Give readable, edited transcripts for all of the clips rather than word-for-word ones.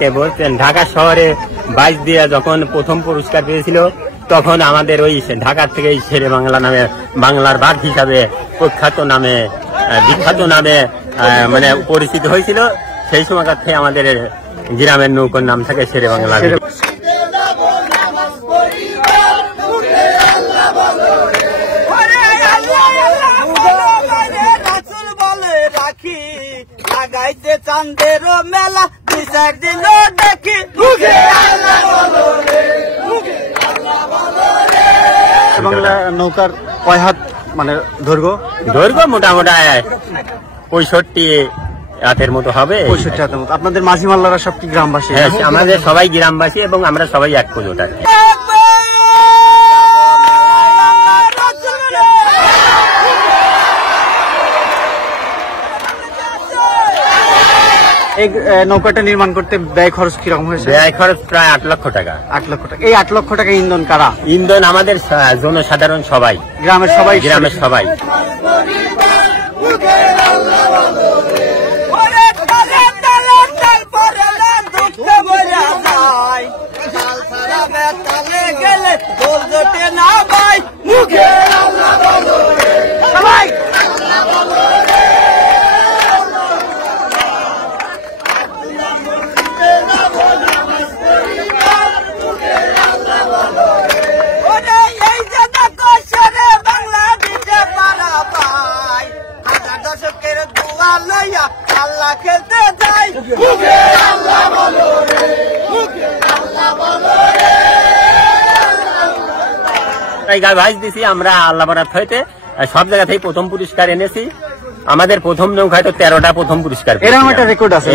অনেকে বলছেন ঢাকা শহরে 22 দিয়ে যখন প্রথম পুরস্কার পেয়েছিল তখন আমাদের ওই ঢাকা থেকে শেরে বাংলা নামে বাংলার বাঘ হিসাবে প্রখ্যাত নামে বিখ্যাত নামে মানে পরিচিত হয়েছিল। সেই সময়কার থেকে আমাদের গ্রামের নৌকার নাম থাকে শেরে বাংলা। লাগাইতে চাঁদের মেলা 2-4 দিন দেখি বাংলা নৌকার কয় হাত মানে দৈর্ঘ্য মোটামুটি 65 হাতের মতো হবে। 65 হাতের মতো। আপনাদের মাঝি মাল্লারা সব কি গ্রামবাসী? হ্যাঁ, আমাদের সবাই গ্রামবাসী এবং আমরা সবাই এক পুজোটার। এই নৌকাটা নির্মাণ করতে ব্যয় খরচ কিরকম হয়েছে? ব্যয় খরচ প্রায় 8 লক্ষ টাকা। 8 লক্ষ টাকা। এই 8 লক্ষ টাকা ইন্ধন কারা? ইন্ধন আমাদের জনসাধারণ সবাই, গ্রামের সবাই। আল্লাহ খেলতে যাই ভাইস দিছি আমরা আল্লাহ বরাত হইতে সব জায়গা থেকে প্রথম পুরস্কার এনেছি। আমাদের প্রথম নৌকায় তো 13টা প্রথম পুরস্কার। এরকম একটা রেকর্ড আছে।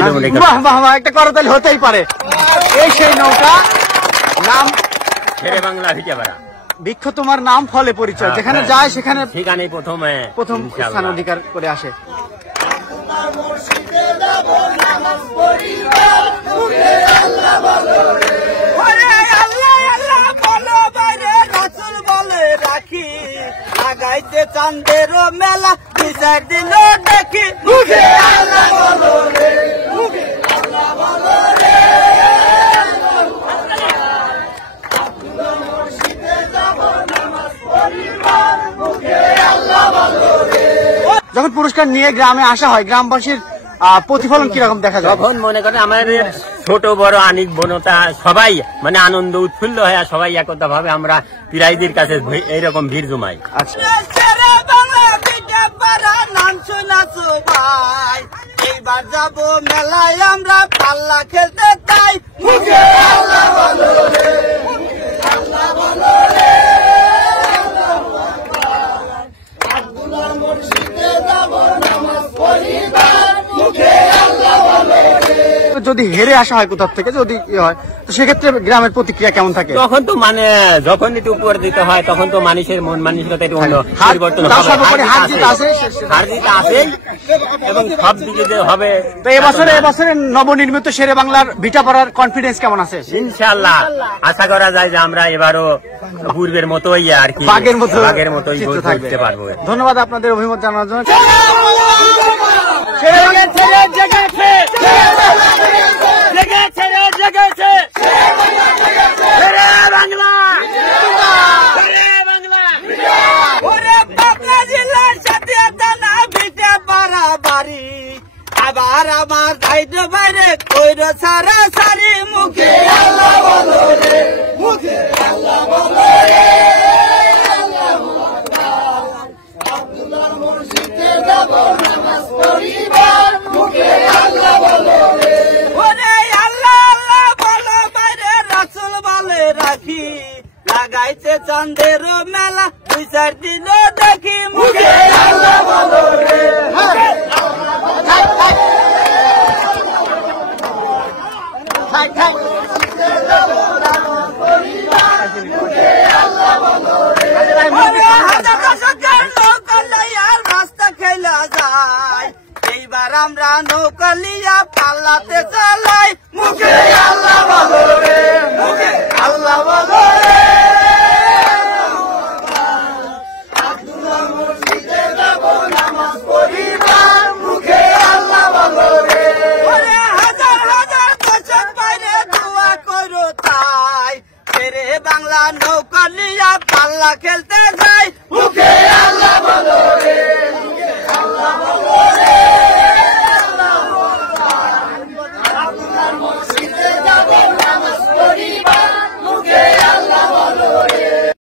বাহ বাহ বাহ, একটা করতালি হতেই পারে। এই সেই নৌকা, নাম শেরে বাংলা ভিটাপাড়া। বৃক্ষ তোমার নাম ফলে পরিচয়, যেখানে যায় সেখানে ঠিকানায় প্রথম স্থান অধিকার করে আসে। লাগাইতে চাঁদের মেলা 2-4 দিন দেখি যখন পুরস্কার নিয়ে গ্রামে আসা হয়, গ্রামবাসীর প্রতিফলন কিরকম দেখা যায়? যখন মনে করেন আমাদের ছোট বড় আনিক বনতা সবাই মানে আনন্দ উৎফুল্ল হয়ে সবাই একতা ভাবে আমরা প্রাইজের কাছে এইরকম ভিড় জমাই। আচ্ছা, এইবার যাবো মেলায় আমরা পাল্লা খেলতে চাই যদি হেরে আসা হয় কোথাও থেকে, যদি হয় তো সেক্ষেত্রে গ্রামের প্রতিক্রিয়া কেমন থাকে? তখন তো মানে যখন একটু উপর দিতে হয় তখন তো মানুষের মন মানসিকতা একটু পরিবর্তন হবে, হার জিত আছে এবং সব দিকে যে হবে। তো এবছরের নবনির্মিত শেরে বাংলার ভিটাপাড়ার কনফিডেন্স কেমন আছে? ইনশাআল্লাহ আশা করা যায় যে আমরা এবারও পূর্বের মতোই আর কি বাঘের মতোই থাকতে পারবো। ধন্যবাদ আপনাদের অভিমত জানানোর জন্য। আবার আমার দায়িত্ব বাইরে কইর সারা সারি মুখে আল্লাহ বলো রে, মুখে আল্লাহ বলো রে, আব্দুল্লাহ মুর্শিদে যাব নামাজ পড়িবার মুখে আল্লাহ বলো রে, ওরে আল্লাহ আল্লাহ বলো বাইরে রাসূল বলে রাখি লাগাইতে চাঁদের মেলা 2-4 দিন দেখি মুখে আল্লাহ বলো রে। Hey!